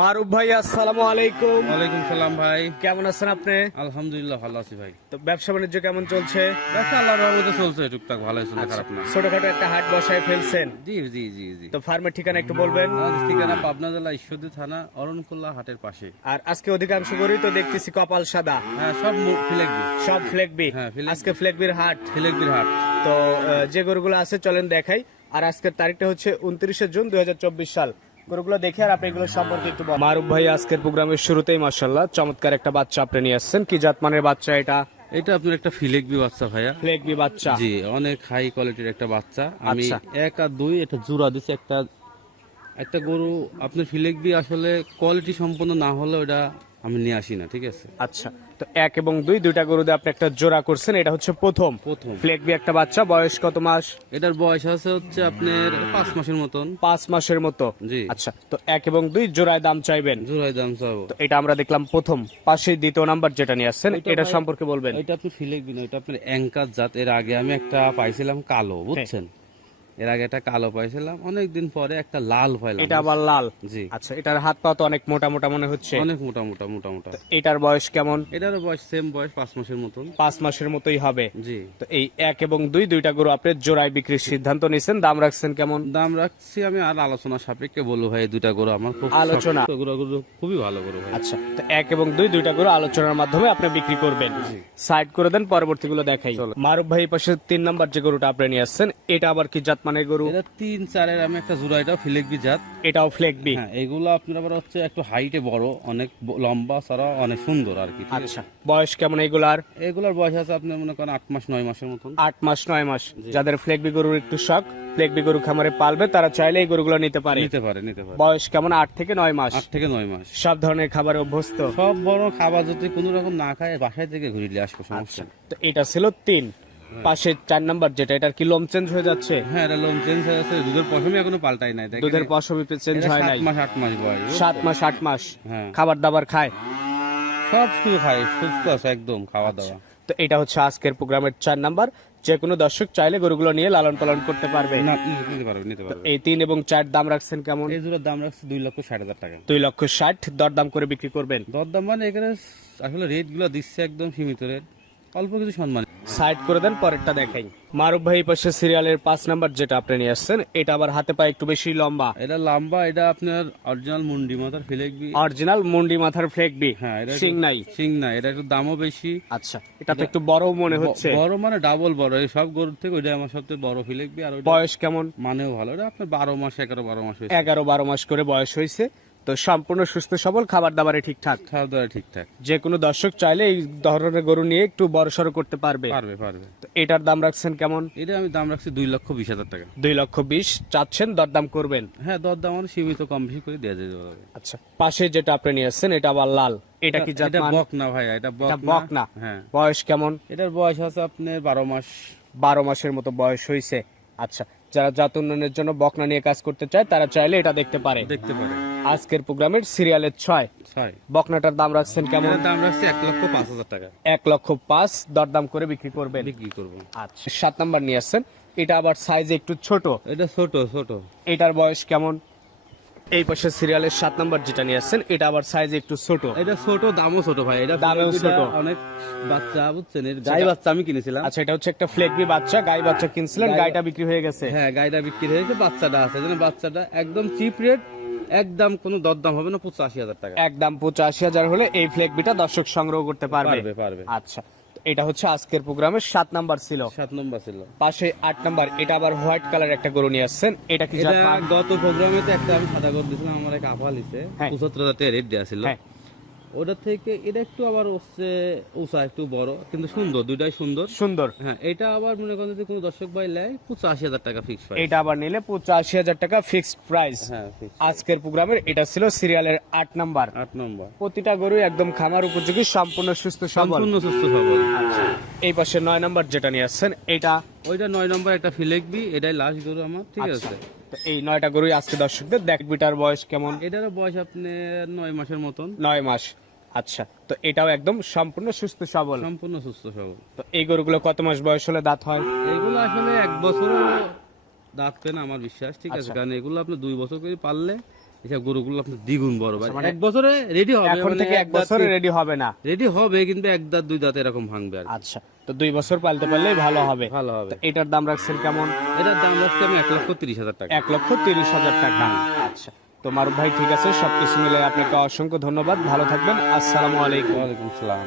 মারুফ ভাই আসসালামু আলাইকুম। ওয়ালাইকুম সালাম ভাই। কেমন আছেন আপনি? আলহামদুলিল্লাহ ভালো আছি ভাই। তো ব্যবসা বাণিজ্য কেমন চলছে? ব্যবসা আল্লাহর রহমতে চলছে টুকটাক ভালো চলছে খারাপ না। ছোটখাটো একটা হাট বসায় ফেলছেন। জি জি জি জি। তো ফার্মের ঠিকানা একটু বলবেন। ঠিকানা পাবনা জেলা ঈশ্বরদী থানা অরণকুল্লা হাটের পাশে। আর আজকে অধিকাংশ গরুই তো দেখতেছি কপাল সাদা। হ্যাঁ সব ফিলেকবি সব ফ্লেগবি হ্যাঁ, আজকে ফ্লেগবির হাট। ফিলেকবির হাট। তো যে গরুগুলো আছে চলেন দেখাই। আর আজকের তারিখটা হচ্ছে উনত্রিশে জুন দুই হাজার চব্বিশ সাল। গরুগুলো দেখে আর আপনি এগুলো সম্পর্কে একটু বলেন। মারুফ ভাই আজকের প্রোগ্রামের শুরুতেই মাশাল্লাহ চমৎকার একটা বাচ্চা আপনি নিয়ে আসছেন। কি জাতমানের বাচ্চা এটা? এটা আপনার একটা ফিলেকবি বাচ্চা ভাইয়া। ফিলেকবি বাচ্চা। জি অনেক হাই কোয়ালিটির একটা বাচ্চা। আমি আচ্ছা। এক আর দুই এটা জোড়া দিছি একটা একটা গরু আপনার ফিলেকবি আসলে কোয়ালিটি সম্পন্ন না হলে ওটা আমি নিয়ে আসি না ঠিক আছে? আচ্ছা তো এক এবং দুই দুইটা গরু দিয়ে আপনি একটা জোড়া করছেন এটা হচ্ছে প্রথম। প্রথম। ফ্লেগবি একটা বাচ্চা বয়স কত মাস? এটার বয়স আছে হচ্ছে আপনার পাঁচ মাসের মতন। পাঁচ মাসের মতো। জি। আচ্ছা তো এক এবং দুই জোড়ায় দাম চাইবেন? জোড়ায় দাম চাবো তো এটা আমরা দেখলাম প্রথম পাশে দ্বিতীয় নাম্বার যেটা নিয়ে আসছেন এটা এটা সম্পর্কে বলবেন। এটা আপনি ফিলেকবি না এটা আপনার অ্যাঙ্কার জাত এর আগে আমি একটা পাইছিলাম কালো বুঝছেন? এর আগে একটা কালো পাইছিলাম অনেকদিন পরে একটা লাল পাইলাম এটা আবার লাল? জি। আচ্ছা এটার হাত পা তো অনেক মোটা মোটা মনে হচ্ছে। অনেক মোটা মোটা মোটা মোটা। এটার বয়স কেমন? এটারও বয়স সেম বয়স পাঁচ মাসের মতন। পাঁচ মাসের মতোই হবে। জি। তো এই এক এবং দুই দুইটা গরু আপনি জোড়ায় বিক্রির সিদ্ধান্ত নিছেন। দাম রাখছেন কেমন? দাম রাখছি আমি আর আলোচনা সাপেক্ষে বলব ভাই দুইটা গরু আমার খুব আলোচনা? গরু গরু খুবই ভালো গরু ভাই। আচ্ছা তো এক এবং দুই দুইটা গরু আলোচনার মাধ্যমে আপনি বিক্রি করবেন। সাইড করে দেন পরবর্তী গুলো দেখাই মারুফ ভাই পাশে তিন নাম্বার যে গরুটা আপনি নিয়ে আসছেন এটা আবার কি জাত মানের গরু। এটা তিন চারের আমি একটা জোড়া এটা ফিলেকবি জাত। এটাও ফ্লেগবি হ্যাঁ এগুলো আপনার আবার হচ্ছে একটু হাইটে বড় অনেক লম্বা ছাড়া অনেক সুন্দর আর কি আচ্ছা বয়স কেমন এগুলার? এগুলোর বয়স আছে আপনার মনে করেন আট মাস নয় মাসের মতন। আট মাস নয় মাস। যাদের ফ্লেগবি গরুর একটু শখ ফ্লেগবি গরু খামারে পালবে তারা চাইলে এই গরুগুলো নিতে পারে। নিতে পারে নিতে পারে। বয়স কেমন? আট থেকে নয় মাস। আট থেকে নয় মাস। সব ধরনের খাবারে অভ্যস্ত। সব বড় খাবার যদি কোনো রকম না খায় বাসায় থেকে ঘুরিলে আসব সমস্যা আচ্ছা তো এটা ছিল তিন। পাশে চার নাম্বার যেটা এটার কি লোম চেঞ্জ হয়ে যাচ্ছে? হ্যাঁ এটা চেঞ্জ হয়ে গেছে দুধের পশমই এখনও পাল্টাই নাই দুধের চেঞ্জ হয় নাই। মাস আট মাস বয়স সাত মাস আট মাস। হ্যাঁ। খাবার দাবার খায়? সব কিছু খায় সুস্থ আছে একদম খাওয়া দাওয়া তো এটা হচ্ছে আজকের প্রোগ্রামের চার নাম্বার। যে কোনো দর্শক চাইলে গরুগুলো নিয়ে লালন পালন করতে পারবে। এই তিন এবং চার দাম রাখছেন কেমন? এই দাম রাখছে দুই লক্ষ ষাট হাজার টাকা। দুই লক্ষ ষাট দরদাম করে বিক্রি করবেন। দরদাম মানে এখানে আসলে রেটগুলো দিচ্ছে একদম সীমিত রেট অল্প কিছু সম্মান। সাইড করে দেন পরেরটা দেখাই। মারুফ ভাই পাশে সিরিয়ালের পাঁচ নাম্বার যেটা আপনি নিয়ে আসছেন এটা আবার হাতে পায়ে একটু বেশি লম্বা। এটা লম্বা এটা আপনার অরিজিনাল মুন্ডি মাথার ফিলেকবি অরিজিনাল মুন্ডি মাথার ফ্লেকবি হ্যাঁ এটা সিং নাই। সিং নাই এটা একটু দামও বেশি। আচ্ছা এটা তো একটু বড় মনে হচ্ছে। বড় মানে ডাবল বড় এই সব গরুর থেকে ওইটা আমার সবচেয়ে বড় ফিলেকবি আর বয়স কেমন? মানেও ভালো। এটা আপনার বারো মাস এগারো বারো মাস হয়েছে। এগারো বারো মাস করে বয়স হয়েছে। তো সম্পূর্ণ সুস্থ সবল খাবার দাবারে ঠিকঠাক? খাওয়া দাওয়া ঠিকঠাক। যে কোনো দর্শক চাইলে এই ধরনের গরু নিয়ে একটু বড় সড়ো করতে পারবে? পারবে পারবে। তো এটার দাম রাখছেন কেমন? এটা আমি দাম রাখছি দুই লক্ষ বিশ হাজার টাকা। দুই লক্ষ বিশ চাচ্ছেন দরদাম করবেন? হ্যাঁ দরদাম আমার সীমিত কম বেশি করে দেওয়া যেতে পারবে। আচ্ছা পাশে যেটা আপনি নিয়ে আসছেন এটা আবার লাল। এটা কি এটা জাতমান? বক না ভাইয়া এটা বক না। হ্যাঁ। বয়স কেমন? এটার বয়স আছে আপনার বারো মাস। বারো মাসের মতো বয়স হয়েছে আচ্ছা যারা জাত উন্নয়নের জন্য বকনা নিয়ে কাজ করতে চায় তারা চাইলে এটা দেখতে পারে। দেখতে পারে। আজকের প্রোগ্রামের সিরিয়ালের ছয়। ছয়। বকনাটার দাম রাখছেন কেমন? দাম রাখছে এক লক্ষ পাঁচ হাজার টাকা। এক লক্ষ পাঁচ দরদাম করে বিক্রি করবেন। বিক্রি করব। আচ্ছা সাত নাম্বার নিয়ে আসছেন। এটা আবার সাইজ একটু ছোট। এটা ছোট ছোট। এটার বয়স কেমন? এই পাশে সিরিয়ালের সাত নাম্বার যেটা নিয়ে আসছেন এটা আবার সাইজে একটু ছোট। এটা ছোট দামও ছোট ভাই। এটা দামেও ছোট। অনেক বাচ্চা বুঝছেন? এর গাই বাচ্চা আমি কিনেছিলাম। আচ্ছা এটা হচ্ছে একটা ফ্লেগবি বাচ্চা গাই বাচ্চা কিনছিলেন গাই- গাইটা বিক্রি হয়ে গেছে। হ্যাঁ গাইটা বিক্রি হয়েছে বাচ্চাটা আছে। যেন বাচ্চাটা একদম চিপ রেট একদম কোনো দরদাম হবে না পঁচাশি হাজার টাকা। একদম পঁচাশি হাজার হলে এই ফ্লেগবিটা দর্শক সংগ্রহ করতে পারবে পারবে। আচ্ছা এটা হচ্ছে আজকের প্রোগ্রামের সাত নাম্বার ছিল। সাত নম্বর ছিল। পাশে আট নাম্বার এটা আবার হোয়াইট কালার একটা গরু নিয়ে আসছেন। এটা কি গত প্রোগ্রামে তো একটা আমি সাদা গরু দিয়েছিলাম আমার এক আফা লিছে। হ্যাঁ। পঁচাত্তর হাজার টাকা রেট দেওয়া ছিল। হ্যাঁ। ওটা থেকে এটা একটু আবার হচ্ছে উষা একটু বড় কিন্তু সুন্দর দুইটাই সুন্দর। সুন্দর। হ্যাঁ এটা আবার মনে করেন যদি কোনো দর্শক ভাই নেয় পঁচাশি হাজার টাকা ফিক্স পাই এটা আবার নিলে পঁচাশি হাজার টাকা ফিক্সড প্রাইস হ্যাঁ আজকের প্রোগ্রামের এটা ছিল সিরিয়ালের আট নাম্বার। আট নম্বর। প্রতিটা গরু একদম খামার উপযোগী সম্পূর্ণ সুস্থ সবল। সম্পূর্ণ সুস্থ সবল। এই পাশে নয় নাম্বার যেটা নিয়ে আসছেন এটা? ওইটা নয় নম্বর একটা ফিলেকবি এটাই লাস্ট গরু আমার ঠিক আছে। তো এই নয়টা গরুই আজকে দর্শকদের দেখ বিটার বয়স কেমন? এটারও বয়স আপনার নয় মাসের মতন। নয় মাস। আচ্ছা তো এটাও একদম সম্পূর্ণ সুস্থ সবল। সম্পূর্ণ সুস্থ সবল। তো এই গরুগুলো কত মাস বয়স হলে দাঁত হয়? এগুলো আসলে এক বছর দাঁত পেন আমার বিশ্বাস ঠিক আছে? কারণ এগুলো আপনি দুই বছর করে পারলে এসব গরুগুলো আপনার দ্বিগুণ বড় ভাই মানে এক বছরে রেডি হবে এখন মানে থেকে এক বছরে রেডি হবে না। রেডি হবে কিন্তু এক দাঁত দুই দাঁত এরকম ভাঙবে আচ্ছা। তো দুই বছর পালতে পারলেই ভালো হবে। ভালো হবে। এটার দাম রাখছেন কেমন? এটার দাম রাখছি আমি এক লক্ষ তিরিশ হাজার টাকা। এক লক্ষ তিরিশ হাজার টাকা। আচ্ছা। তো মারুফ ভাই ঠিক আছে সবকিছু মিলে আপনাকে অসংখ্য ধন্যবাদ। ভালো থাকবেন। আসসালামু আলাইকুম। ওয়ালাইকুম সালাম।